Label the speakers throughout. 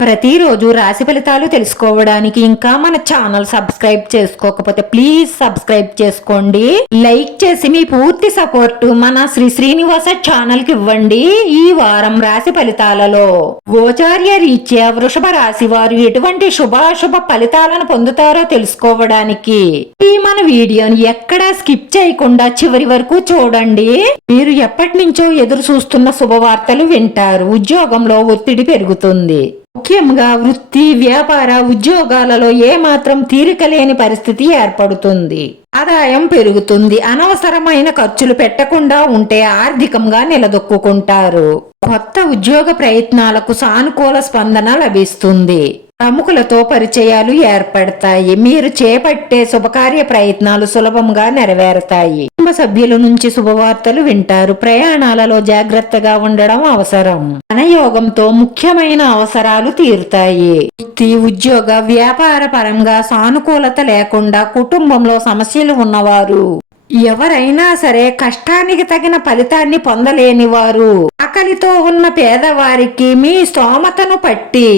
Speaker 1: ప్రతిరోజు రాశి ఫలితాలు తెలుసుకోవడానికి ఇంకా మన ఛానల్ సబ్స్క్రైబ్ చేసుకోకపోతే ప్లీజ్ సబ్స్క్రైబ్ చేసుకోండి. లైక్ చేసి మీ పూర్తి సపోర్ట్ మన శ్రీ శ్రీనివాస ఛానల్కి ఇవ్వండి ఈ వారం రాశి ఫలితాలలో. గోచార్య రీత్యా వృషభ రాశి వారు ఎటువంటి శుభాశుభ ఫలితాలను పొందుతారో తెలుసుకోవడానికి ఈ మన వీడియోని ఎక్కడా స్కిప్ చేయకుండా చివరి వరకు చూడండి. మీరు ఎప్పటి నుంచో ఎదురు చూస్తున్న శుభవార్తలు వింటారు. ఉద్యోగంలో ఒత్తిడి పెరుగుతుంది. ముఖ్యంగా వృత్తి వ్యాపార ఉద్యోగాలలో ఏమాత్రం తీరిక లేని పరిస్థితి ఏర్పడుతుంది. ఆదాయం పెరుగుతుంది. అనవసరమైన ఖర్చులు పెట్టకుండా ఉంటే ఆర్థికంగా నిలదొక్కుంటారు కొత్త ఉద్యోగ ప్రయత్నాలకు సానుకూల స్పందన లభిస్తుంది. ప్రముఖులతో పరిచయాలు ఏర్పడతాయి. మీరు చేపట్టే శుభకార్య ప్రయత్నాలు సులభంగా నెరవేరుతాయి. కుటుంబ సభ్యుల నుంచి శుభవార్తలు వింటారు. ప్రయాణాలలో జాగ్రత్తగా ఉండడం అవసరం. ధనయోగంతో ముఖ్యమైన అవసరాలు తీరుతాయి. వృత్తి ఉద్యోగ వ్యాపార పరంగా సానుకూలత లేకుండా కుటుంబంలో సమస్యలు ఉన్నవారు. ఎవరైనా సరే కష్టానికి తగిన ఫలితాన్ని పొందలేని వారు ఆకలితో ఉన్న పేదవారికి మీ స్తోమతను పట్టి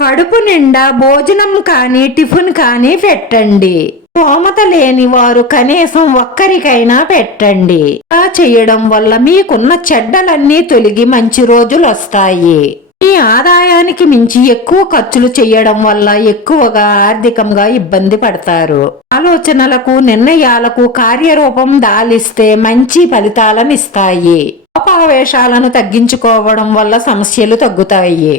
Speaker 1: కడుపు నిండా భోజనం కానీ టిఫిన్ కానీ పెట్టండి. స్తోమత లేని వారు కనీసం ఒక్కరికైనా పెట్టండి. అలా చేయడం వల్ల మీకున్న చెడ్డలన్నీ తొలగి మంచి రోజులు వస్తాయి మీ ఆదాయానికి మించి ఎక్కువ ఖర్చులు చేయడం వల్ల ఎక్కువగా ఆర్థికంగా ఇబ్బంది పడతారు. ఆలోచనలకు నిర్ణయాలకు కార్యరూపం దాలిస్తే మంచి ఫలితాలను ఇస్తాయి కోపావేశాలను తగ్గించుకోవడం వల్ల సమస్యలు తగ్గుతాయి.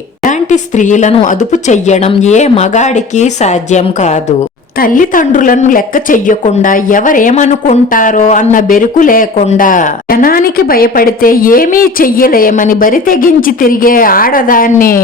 Speaker 1: అలాంటి స్త్రీలను అదుపు చెయ్యడం ఏ మగాడికి సాధ్యం కాదు. తల్లిదండ్రులను లెక్క చెయ్యకుండా ఎవరేమనుకుంటారో అన్న బెరుకు లేకుండా జనానికి భయపడితే ఏమీ చెయ్యలేమని బరి తెగించి తిరిగే ఆడదాన్ని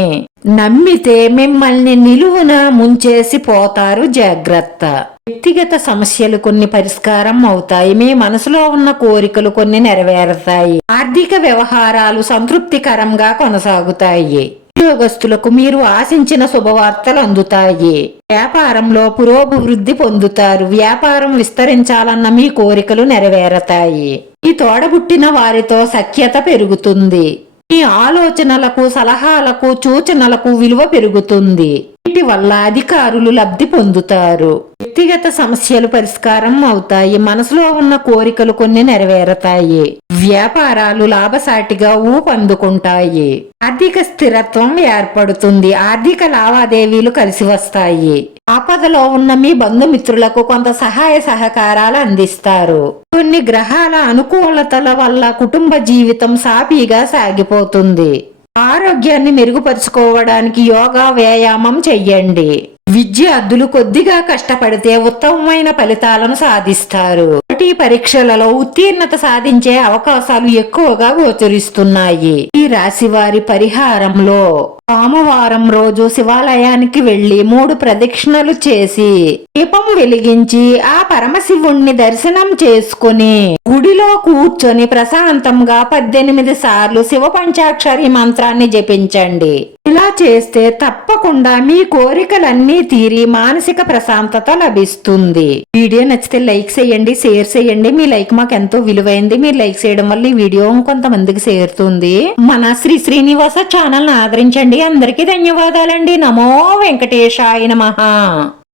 Speaker 1: నమ్మితే మిమ్మల్ని నిలువున ముంచేసి పోతారు జాగ్రత్త. వ్యక్తిగత సమస్యలు కొన్ని పరిష్కారం అవుతాయి. మీ మనసులో ఉన్న కోరికలు కొన్ని నెరవేరుతాయి. ఆర్థిక వ్యవహారాలు సంతృప్తికరంగా కొనసాగుతాయి. ఉద్యోగస్తులకు మీరు ఆశించిన శుభవార్తలు అందుతాయి. వ్యాపారంలో పురోభివృద్ధి పొందుతారు. వ్యాపారం విస్తరించాలన్న మీ కోరికలు నెరవేరతాయి. ఈ తోడబుట్టిన వారితో సఖ్యత పెరుగుతుంది. మీ ఆలోచనలకు సలహాలకు సూచనలకు విలువ పెరుగుతుంది. వీటి వల్ల అధికారులు లబ్ధి పొందుతారు. వ్యక్తిగత సమస్యలు పరిష్కారం అవుతాయి. మనసులో ఉన్న కోరికలు కొన్ని నెరవేరతాయి. వ్యాపారాలు లాభసాటిగా ఊపందుకుంటాయి ఆర్థిక స్థిరత్వం ఏర్పడుతుంది. ఆర్థిక లావాదేవీలు కలిసి వస్తాయి. ఆపదలో ఉన్న మీ బంధుమిత్రులకు కొంత సహాయ సహకారాలు అందిస్తారు. కొన్ని గ్రహాల అనుకూలతల వల్ల కుటుంబ జీవితం సాఫీగా సాగిపోతుంది. ఆరోగ్యాన్ని మెరుగుపరుచుకోవడానికి యోగా వ్యాయామం చెయ్యండి. విద్యార్థులు కొద్దిగా కష్టపడితే ఉత్తమమైన ఫలితాలను సాధిస్తారు. ఒకటి పరీక్షలలో ఉత్తీర్ణత సాధించే అవకాశాలు ఎక్కువగా గోచరిస్తున్నాయి. ఈ రాశి వారి పరిహారంలో సోమవారం రోజు శివాలయానికి వెళ్ళి మూడు ప్రదక్షిణలు చేసి దీపం వెలిగించి ఆ పరమశివుణ్ణి దర్శనం చేసుకుని గుడిలో కూర్చొని ప్రశాంతంగా పద్దెనిమిది సార్లు శివ పంచాక్షరి మంత్రాన్ని జపించండి. ఇలా చేస్తే తప్పకుండా మీ కోరికలన్నీ తీరి మానసిక ప్రశాంతత లభిస్తుంది. వీడియో నచ్చితే లైక్ చేయండి షేర్ చేయండి. మీ లైక్ మాకు ఎంతో విలువైంది. మీరు లైక్ చేయడం వల్ల ఈ వీడియో కొంతమందికి చేరుతుంది. మన శ్రీ శ్రీనివాస ఛానల్ ఆదరించండి. అందరికీ ధన్యవాదాలండి. నమో వెంకటేశాయ మహా